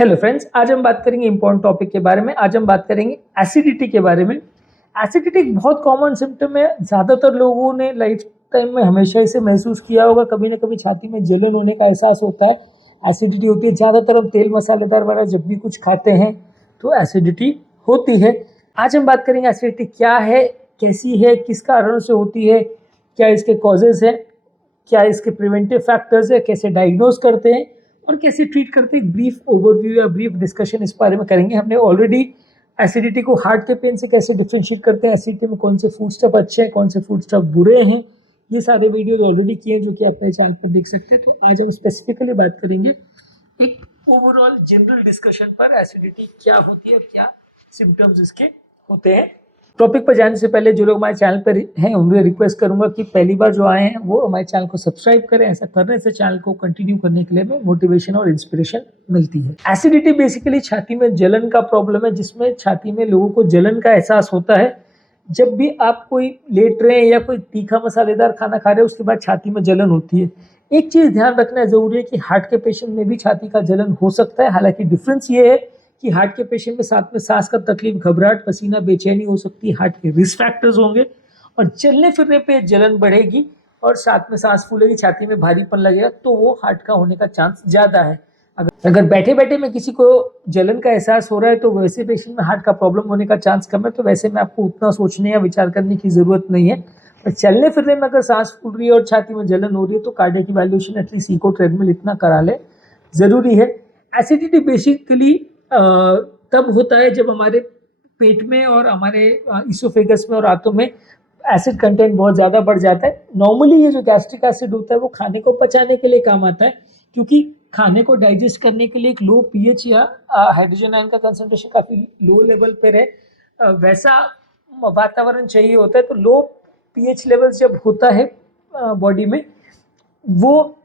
Hello friends, आज हम बात करेंगे इंपॉर्टेंट टॉपिक के बारे में। आज हम बात करेंगे एसिडिटी के बारे में। एसिडिटी एक बहुत कॉमन सिम्टम है। ज़्यादातर लोगों ने लाइफ टाइम में हमेशा इसे महसूस किया होगा। कभी ना कभी छाती में जलन होने का एहसास होता है, एसिडिटी होती है। ज़्यादातर हम तेल मसालेदार वाला जब भी कुछ खाते हैं तो एसिडिटी होती है। आज हम बात करेंगे एसिडिटी क्या है, कैसी है, किस कारण से होती है, क्या इसके कॉजेज़ हैं, क्या इसके प्रिवेंटिव फैक्टर्स है, कैसे डायग्नोज करते हैं और कैसे ट्रीट करते हैं। ब्रीफ ओवरव्यू या ब्रीफ डिस्कशन इस बारे में करेंगे। हमने ऑलरेडी एसिडिटी को हार्ट के पेन से कैसे डिफरेंशिएट करते हैं, एसिडिटी में कौन से फूड स्टफ अच्छे हैं, कौन से फूड स्टफ बुरे हैं, ये सारे वीडियोज ऑलरेडी किए हैं जो कि आप मेरे चैनल पर देख सकते हैं। तो आज हम स्पेसिफिकली बात करेंगे एक ओवरऑल जनरल डिस्कशन पर एसिडिटी क्या होती है और क्या सिम्टम्स इसके होते हैं। टॉपिक पर जाने से पहले जो लोग हमारे चैनल पर हैं उन्हें रिक्वेस्ट करूंगा कि पहली बार जो आए हैं वो हमारे चैनल को सब्सक्राइब करें। ऐसा करने से चैनल को कंटिन्यू करने के लिए हमें मोटिवेशन और इंस्पिरेशन मिलती है। एसिडिटी बेसिकली छाती में जलन का प्रॉब्लम है, जिसमें छाती में लोगों को जलन का एहसास होता है। जब भी आप कोई लेट रहे हैं या कोई तीखा मसालेदार खाना खा रहे हैं उसके बाद छाती में जलन होती है। एक चीज़ ध्यान रखना जरूरी है कि हार्ट के पेशेंट में भी छाती का जलन हो सकता है। हालांकि डिफरेंस ये है कि हार्ट के पेशेंट में साथ में सांस का तकलीफ, घबराहट, पसीना, बेचैनी हो सकती है। हार्ट के रिस्क फैक्टर्स होंगे और चलने फिरने पे जलन बढ़ेगी और साथ में सांस फूलेगी, छाती में भारीपन लगेगा, तो वो हार्ट का होने का चांस ज़्यादा है। अगर बैठे बैठे में किसी को जलन का एहसास हो रहा है तो वैसे पेशेंट में हार्ट का प्रॉब्लम होने का चांस कम है। तो वैसे में आपको उतना सोचने या विचार करने की ज़रूरत नहीं है। पर चलने फिरने में अगर सांस फूल रही है और छाती में जलन हो रही है तो cardiac evaluation at least echo treadmill इतना करा ले, ज़रूरी है। एसिडिटी बेसिकली तब होता है जब हमारे पेट में और हमारे इसोफेगस में और आंतों में एसिड कंटेंट बहुत ज़्यादा बढ़ जाता है। नॉर्मली ये जो गैस्ट्रिक एसिड होता है वो खाने को पचाने के लिए काम आता है, क्योंकि खाने को डाइजेस्ट करने के लिए एक लो पीएच या हाइड्रोजन आयन का कंसंट्रेशन काफ़ी लो लेवल पर है, वैसा वातावरण चाहिए होता है। तो लो पीएच लेवल जब होता है बॉडी में, वो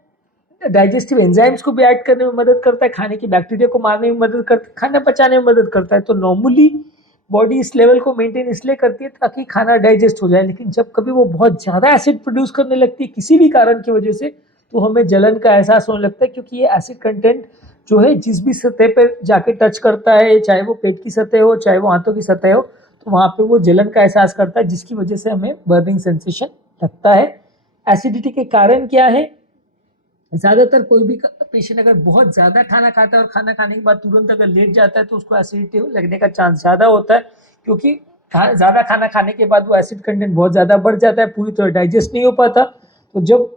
डाइजेस्टिव एंजाइम्स को भी ऐड करने में मदद करता है, खाने की बैक्टीरिया को मारने में मदद करता है, खाना पचाने में मदद करता है। तो नॉर्मली बॉडी इस लेवल को मेंटेन इसलिए करती है ताकि खाना डाइजेस्ट हो जाए। लेकिन जब कभी वो बहुत ज़्यादा एसिड प्रोड्यूस करने लगती है किसी भी कारण की वजह से, तो हमें जलन का एहसास होने लगता है, क्योंकि ये एसिड कंटेंट जो है जिस भी सतह पर जाके टच करता है, चाहे वो पेट की सतह हो चाहे वो आंतों की सतह हो, तो वहाँ पर वो जलन का एहसास करता है, जिसकी वजह से हमें बर्निंग सेंसेशन लगता है। एसिडिटी के कारण क्या है? ज़्यादातर कोई भी पेशेंट अगर बहुत ज़्यादा खाना खाता है और खाना खाने के बाद तुरंत अगर लेट जाता है तो उसको एसिडिटी लगने का चांस ज़्यादा होता है, क्योंकि ज़्यादा खाना खाने के बाद वो एसिड कंटेंट बहुत ज़्यादा बढ़ जाता है, पूरी तरह डाइजेस्ट नहीं हो पाता। तो जब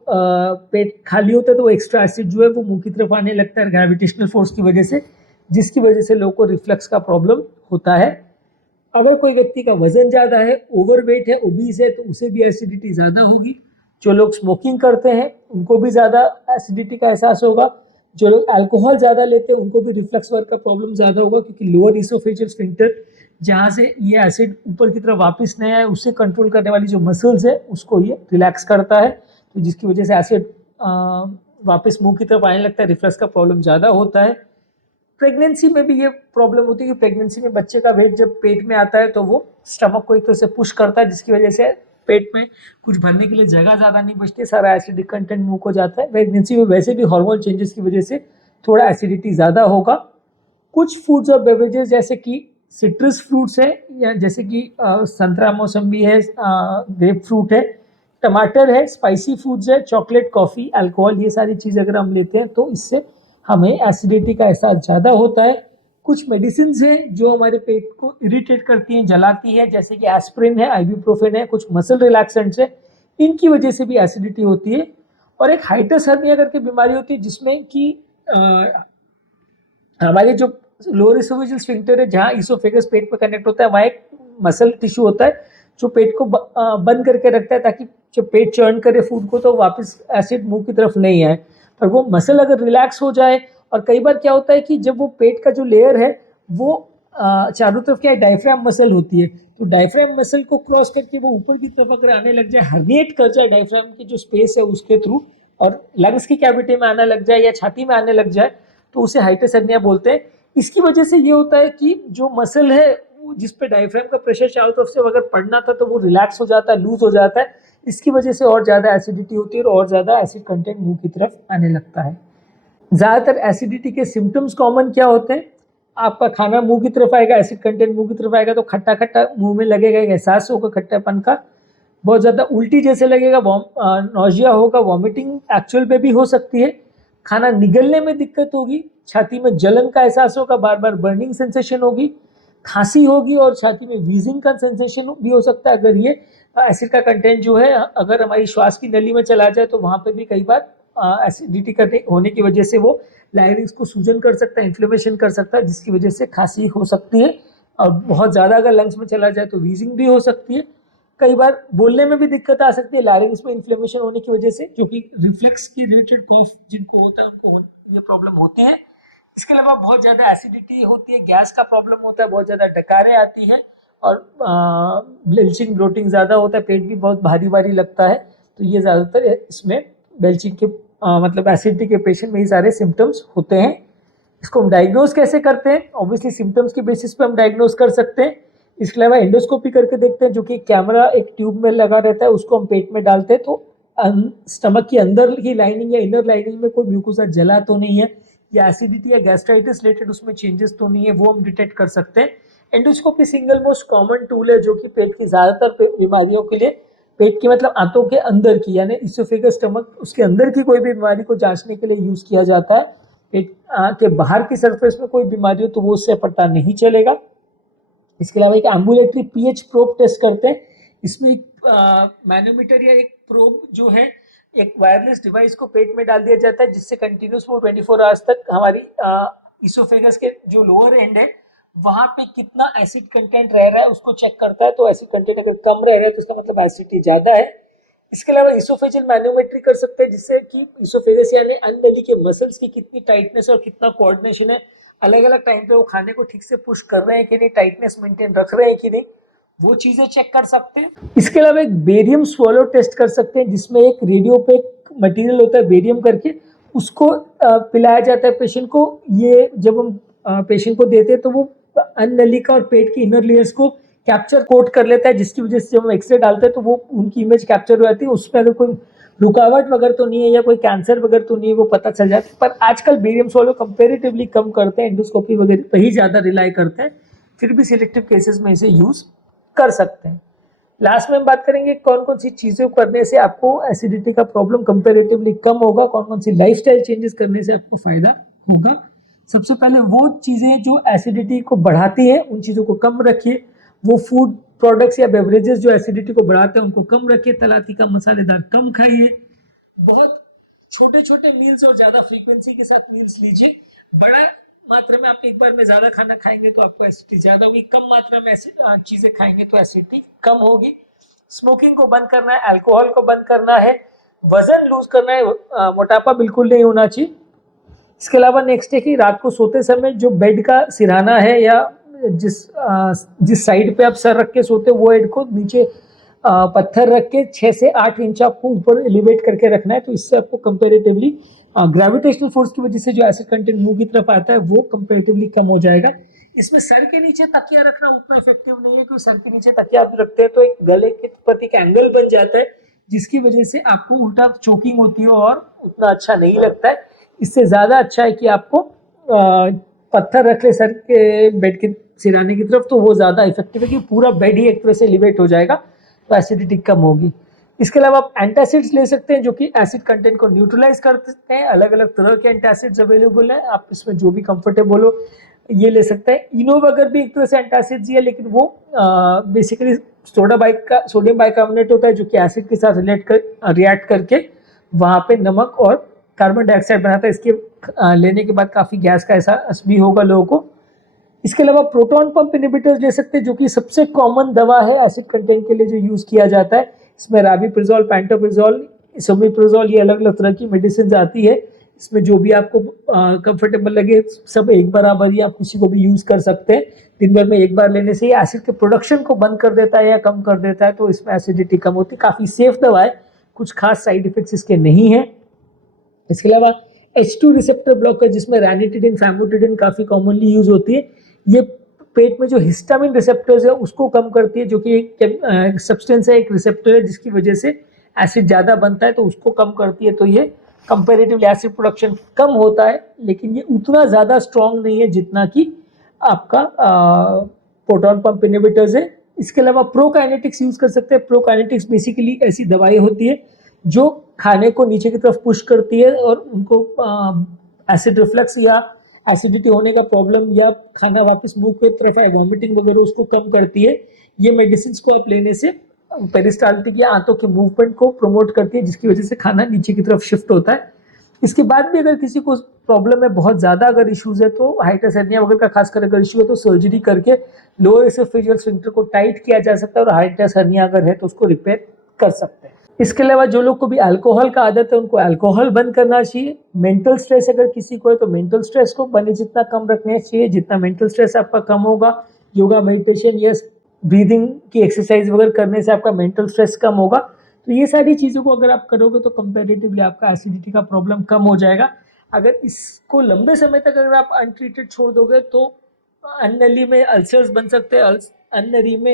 पेट खाली होता है तो वो एक्स्ट्रा एसिड जो है वो मुंह की तरफ आने लगता है ग्रेविटेशनल फोर्स की वजह से, जिसकी वजह से लोगों को रिफ्लक्स का प्रॉब्लम होता है। अगर कोई व्यक्ति का वजन ज़्यादा है, ओवरवेट है, ओबीज है, तो उसे भी एसिडिटी ज़्यादा होगी। जो लोग स्मोकिंग करते हैं उनको भी ज़्यादा एसिडिटी का एहसास होगा। जो लोग अल्कोहल ज़्यादा लेते हैं उनको भी रिफ्लक्स वर्क का प्रॉब्लम ज़्यादा होगा, क्योंकि लोअर इसोफेजियल स्फिंक्टर जहाँ से ये एसिड ऊपर की तरफ वापस नहीं आए उससे कंट्रोल करने वाली जो मसल्स है उसको ये रिलैक्स करता है, तो जिसकी वजह से एसिड वापस मुंह की तरफ आने लगता है। रिफ्लक्स का प्रॉब्लम ज़्यादा होता है। प्रेगनेंसी में भी ये प्रॉब्लम होती है कि प्रेगनेंसी में बच्चे का वेट जब पेट में आता है तो वो स्टमक को एक तरह से पुश करता है, जिसकी वजह से पेट में कुछ भरने के लिए जगह ज़्यादा नहीं बचती, सारा एसिडिक कंटेंट मुंह को जाता है। प्रेगनेंसी में वैसे भी हार्मोन चेंजेस की वजह से थोड़ा एसिडिटी ज़्यादा होगा। कुछ फूड्स और बेवरेजेस जैसे कि सिट्रस फ्रूट्स है, या जैसे कि संतरा, मौसम्बी है, ग्रेप फ्रूट है, टमाटर है, स्पाइसी फूड्स है, चॉकलेट, कॉफ़ी, अल्कोहल, ये सारी चीज़ अगर हम लेते हैं तो इससे हमें एसिडिटी का एहसास ज़्यादा होता है। कुछ मेडिसिन हैं जो हमारे पेट को इरिटेट करती हैं, जलाती है, जैसे कि एस्प्रिन है, आइबुप्रोफेन है, कुछ मसल रिलैक्सेंट्स है, इनकी वजह से भी एसिडिटी होती है। और एक हाइटस हर्निया करके बीमारी होती है, जिसमें कि हमारे जो लोअर इसोफेजियल स्फिंक्टर है, जहाँ इसोफेगस पेट में कनेक्ट होता है, वहाँ एक मसल टिश्यू होता है जो पेट को बंद करके रखता है, ताकि जब पेट चर्न करे फूड को तो वापस एसिड मुंह की तरफ नहीं आए। पर वो मसल अगर रिलैक्स हो जाए, और कई बार क्या होता है कि जब वो पेट का जो लेयर है वो चारों तरफ क्या है, डायफ्राम मसल होती है, तो डायफ्राम मसल को क्रॉस करके वो ऊपर की तरफ अगर आने लग जाए, हर्निएट कर जाए डायफ्राम की जो स्पेस है उसके थ्रू, और लंग्स की कैविटी में आने लग जाए या छाती में आने लग जाए, तो उसे हाइटस हर्निया बोलते हैं। इसकी वजह से ये होता है कि जो मसल है जिस पे डायफ्राम का प्रेशर चारों तरफ से अगर पड़ना था तो वो रिलैक्स हो जाता है, लूज हो जाता है। इसकी वजह से और ज़्यादा एसिडिटी होती है और ज़्यादा एसिड कंटेंट मुंह की तरफ आने लगता है। ज़्यादातर एसिडिटी के सिम्टम्स कॉमन क्या होते हैं? आपका खाना मुंह की तरफ आएगा, एसिड कंटेंट मुंह की तरफ आएगा तो खट्टा खट्टा मुंह में लगेगा, एक एहसास होगा खट्टापन का, बहुत ज़्यादा उल्टी जैसे लगेगा, नौजिया होगा, वॉमिटिंग एक्चुअल में भी हो सकती है, खाना निगलने में दिक्कत होगी, छाती में जलन का एहसास होगा, बार बार बर्निंग सेंसेशन होगी, खांसी होगी और छाती में वीजिंग का सेंसेशन भी हो सकता है। अगर ये एसिड का कंटेंट जो है अगर हमारी श्वास की नली में चला जाए तो वहाँ पे भी कई बार एसिडिटी करने होने की वजह से वो लाइरिंग्स को सूजन कर सकता है, इन्फ्लेमेशन कर सकता है, जिसकी वजह से खांसी हो सकती है। और बहुत ज़्यादा अगर लंग्स में चला जाए तो वीजिंग भी हो सकती है। कई बार बोलने में भी दिक्कत आ सकती है लारिंग्स में इन्फ्लेमेशन होने की वजह से, क्योंकि रिफ्लेक्स की रिलेटेड कॉफ जिनको होता है उनको ये प्रॉब्लम होती है। इसके अलावा बहुत ज़्यादा एसिडिटी होती है, गैस का प्रॉब्लम होता है, बहुत ज़्यादा डकारें आती हैं और बेल्चिंग ब्लोटिंग ज़्यादा होता है, पेट भी बहुत भारी भारी लगता है। तो ये ज़्यादातर इसमें बेल्चिंग के मतलब एसिडिटी के पेशेंट में ये सारे सिम्टम्स होते हैं। इसको हम डायग्नोज कैसे करते हैं? ऑब्वियसली सिम्टम्स के बेसिस पे हम डायग्नोज कर सकते हैं। इसके अलावा एंडोस्कोपी करके देखते हैं, जो कि कैमरा एक ट्यूब में लगा रहता है, उसको हम पेट में डालते हैं तो स्टमक की अंदर की लाइनिंग या इनर लाइनिंग में कोई म्यूकोसा जला तो नहीं है, या एसिडिटी या गैस्ट्राइटिस रिलेटेड उसमें चेंजेस तो नहीं है, वो हम डिटेक्ट कर सकते हैं। Endoscopy single most common tool है जो कि पेट की ज़्यादातर बीमारियों के लिए, पेट की मतलब आंतों के अंदर की यानी इसोफेगस स्टमक उसके अंदर की कोई भी बीमारी को जांचने के लिए यूज़ किया जाता है। पेट के बाहर की सरफेस में कोई बीमारी हो तो वो उससे पता नहीं चलेगा। इसके अलावा एक एम्बुलेटरी पीएच प्रोब टेस्ट करते हैं। इसमें एक मैनोमीटर या एक प्रोब जो है, एक वायरलेस डिवाइस को पेट में डाल दिया जाता है, जिससे कंटिन्यूस वो 24 आवर्स तक हमारी इसोफेगस के जो लोअर एंड है वहां पे कितना एसिड कंटेंट रह रहा है उसको चेक करता है। तो एसिड कंटेंट अगर कम रह रहा है तो इसका मतलब एसिडिटी ज्यादा है। इसके अलावा इसोफेजियल मैनोमेट्री कर सकते हैं, जिससे कि इसोफेगस यानी अन्ननली के मसल्स की कितनी टाइटनेस और कितना कोऑर्डिनेशन है, अलग अलग टाइम पे वो खाने को ठीक से पुश कर रहे हैं कि नहीं, टाइटनेस मेंटेन रख रहे हैं कि नहीं, वो चीजें चेक कर सकते हैं। इसके अलावा एक बेरियम स्वॉलो टेस्ट कर सकते हैं, जिसमें एक रेडियो पे मटेरियल होता है बेरियम करके, उसको पिलाया जाता है पेशेंट को। ये जब हम पेशेंट को देते हैं तो वो अन्नलिका और पेट की इनर लेयर्स को कैप्चर कोट कर लेता है, जिसकी वजह से जब हम एक्सरे डालते हैं तो वो उनकी इमेज कैप्चर हो जाती है। उसमें अगर कोई रुकावट वगैरह तो नहीं है या कोई कैंसर वगैरह तो नहीं है, वो पता चल जाता है। पर आजकल बेरियम स्वॉलो कंपेरेटिवली कम करते हैं, एंडोस्कोपी वगैरह पर ही ज़्यादा रिलाई करते हैं, फिर भी सिलेक्टिव केसेस में इसे यूज़ कर सकते हैं। लास्ट में हम बात करेंगे कौन कौन सी चीज़ें करने से आपको एसिडिटी का प्रॉब्लम कंपेरेटिवली कम होगा, कौन कौन सी लाइफस्टाइल चेंजेस करने से आपको फायदा होगा। सबसे पहले वो चीज़ें जो एसिडिटी को बढ़ाती हैं उन चीज़ों को कम रखिए। वो फूड प्रोडक्ट्स या बेवरेजेस जो एसिडिटी को बढ़ाते हैं उनको कम रखिए। तला तीखा मसालेदार कम खाइए। बहुत छोटे छोटे मील्स और ज़्यादा फ्रीक्वेंसी के साथ मील्स लीजिए। बड़ा मात्रा में आप एक बार में ज़्यादा खाना खाएंगे तो आपको एसिडिटी ज़्यादा होगी, कम मात्रा में चीज़ें खाएंगे तो एसिडिटी कम होगी। स्मोकिंग को बंद करना है, अल्कोहल को बंद करना है, वजन लूज करना है, मोटापा बिल्कुल नहीं होना चाहिए। इसके अलावा नेक्स्ट है कि रात को सोते समय जो बेड का सिरहाना है या जिस साइड पे आप सर रख के सोते वो हेड को नीचे पत्थर रख के 6 से 8 इंच आपको ऊपर एलिवेट करके रखना है। तो इससे आपको कंपेरेटिवली ग्रेविटेशनल फोर्स की वजह से जो एसिड कंटेंट मुंह की तरफ आता है वो कंपेरेटिवली कम हो जाएगा। इसमें सर के नीचे तकिया रखना उतना इफेक्टिव नहीं है, क्योंकि सर के नीचे तकिया आप रखते हैं तो एक गले के प्रति एक एंगल बन जाता है, जिसकी वजह से आपको उल्टा चोकिंग होती है और उतना अच्छा नहीं लगता है। इससे ज़्यादा अच्छा है कि आपको पत्थर रख ले सर के बेड के सिराने की तरफ, तो वो ज़्यादा इफेक्टिव है कि पूरा बेड ही एक तरह से एलिवेट हो जाएगा, तो एसिडिटी कम होगी। इसके अलावा आप एंटासिड्स ले सकते हैं जो कि एसिड कंटेंट को न्यूट्रलाइज कर सकते हैं। अलग अलग तरह के एंटासिड्स अवेलेबल हैं, आप इसमें जो भी कंफर्टेबल हो ये ले सकते हैं। इनोवगर भी एक तरह से एंटासिड्स ही है, लेकिन वो बेसिकली सोडियम बाइकार्बोनेट होता है जो कि एसिड के साथ रिएक्ट करके वहाँ पे नमक और कार्बन डाइऑक्साइड बनाता है। इसके लेने के बाद काफ़ी गैस का एहसास भी होगा लोगों को। इसके अलावा प्रोटॉन पंप इनहिबिटर्स ले सकते हैं जो कि सबसे कॉमन दवा है एसिड कंटेंट के लिए जो यूज़ किया जाता है। इसमें राबिप्रिजोल, पैंटोप्रिजोल, इसोमिप्रिजोल, ये अलग अलग तरह की मेडिसिन आती है। इसमें जो भी आपको कंफर्टेबल लगे सब एक बराबर ही आप किसी को भी यूज़ कर सकते हैं। दिन भर में एक बार लेने से ये एसिड के प्रोडक्शन को बंद कर देता है या कम कर देता है, तो इसमें एसिडिटी कम होती है। काफ़ी सेफ दवा है, कुछ खास साइड इफेक्ट्स इसके नहीं है। इसके अलावा H2 रिसेप्टर ब्लॉकर जिसमें रैनिटिडिन, फैमोटिडिन काफ़ी कॉमनली यूज होती है। ये पेट में जो हिस्टामिन रिसेप्टर्स है उसको कम करती है, जो कि एक सब्सटेंस है, एक रिसेप्टर है जिसकी वजह से एसिड ज़्यादा बनता है, तो उसको कम करती है। तो ये कंपैरेटिवली एसिड प्रोडक्शन कम होता है, लेकिन ये उतना ज़्यादा स्ट्रॉन्ग नहीं है जितना कि आपका प्रोटॉन पंप इनहिबिटर्स है। इसके अलावा प्रोकाइनेटिक्स यूज़ कर सकते हैं। प्रोकाइनेटिक्स बेसिकली ऐसी दवाई होती है जो खाने को नीचे की तरफ पुश करती है और उनको एसिड रिफ्लक्स या एसिडिटी होने का प्रॉब्लम या खाना वापस मुंह की तरफ आए, वॉमिटिंग वगैरह, उसको कम करती है। ये मेडिसिन को आप लेने से पेरिस्टाल्टिक या आंतों के मूवमेंट को प्रमोट करती है, जिसकी वजह से खाना नीचे की तरफ शिफ्ट होता है। इसके बाद भी अगर किसी को प्रॉब्लम है, बहुत ज़्यादा अगर इश्यूज है, तो हाइटस हर्निया वगैरह का खासकर अगर इशू है तो सर्जरी करके लोअर एसोफेजियल स्फिंक्टर को टाइट किया जा सकता है और हाइटस हर्निया अगर है तो उसको रिपेयर कर सकते हैं। इसके अलावा जो लोग को भी अल्कोहल का आदत है उनको अल्कोहल बंद करना चाहिए। मेंटल स्ट्रेस अगर किसी को है तो मेंटल स्ट्रेस को बने जितना कम रखना चाहिए। जितना मेंटल स्ट्रेस आपका कम होगा, योगा, मेडिटेशन या ब्रीदिंग की एक्सरसाइज वगैरह करने से आपका मेंटल स्ट्रेस कम होगा। तो ये सारी चीज़ों को अगर आप करोगे तो कंपैरेटिवली आपका एसिडिटी का प्रॉब्लम कम हो जाएगा। अगर इसको लंबे समय तक अगर आप अनट्रीटेड छोड़ दोगे तो अन्नली में अल्सर्स बन सकते हैं, अन्नली में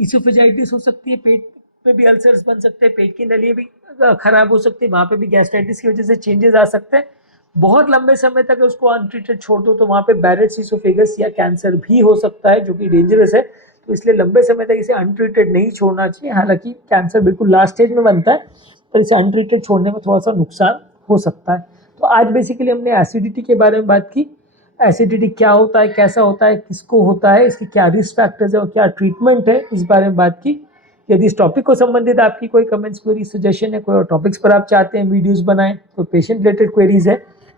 इसोफेजाइटिस हो सकती है, पेट में भी अल्सर्स बन सकते हैं, पेट की नली भी खराब हो सकती है, वहाँ पे भी गैस्ट्राइटिस की वजह से चेंजेस आ सकते हैं। बहुत लंबे समय तक उसको अनट्रीटेड छोड़ दो तो वहाँ पे बैरेट्स इसोफेगस या कैंसर भी हो सकता है, जो कि डेंजरस है। तो इसलिए लंबे समय तक इसे अनट्रीटेड नहीं छोड़ना चाहिए। हालांकि कैंसर बिल्कुल लास्ट स्टेज में बनता है, पर इसे अनट्रीटेड छोड़ने में थोड़ा सा नुकसान हो सकता है। तो आज बेसिकली हमने एसिडिटी के बारे में बात की। एसिडिटी क्या होता है, कैसा होता है, किसको होता है, इसके क्या रिस्क फैक्टर्स है और क्या ट्रीटमेंट है, इस बारे में बात की। यदि इस टॉपिक को संबंधित आपकी कोई कमेंट्स, क्वेरी, सजेशन है, कोई और टॉपिक्स पर आप चाहते हैं वीडियोस बनाएं, कोई पेशेंट रिलेटेड क्वेरीज है,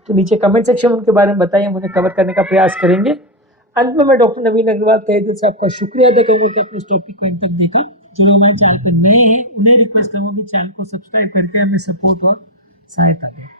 तो नीचे कमेंट सेक्शन में उनके बारे में बताइए, हम उन्हें कवर करने का प्रयास करेंगे। अंत में मैं डॉक्टर नवीन अग्रवाल तहे दिल से आपका शुक्रिया अदा करूँगा कि आपने इस टॉपिक को अंत तक देखा। जो लोग हमारे चैनल पर नए हैं उन्हें रिक्वेस्ट करूँगा कि चैनल को सब्सक्राइब करके हमें सपोर्ट और सहायता दें।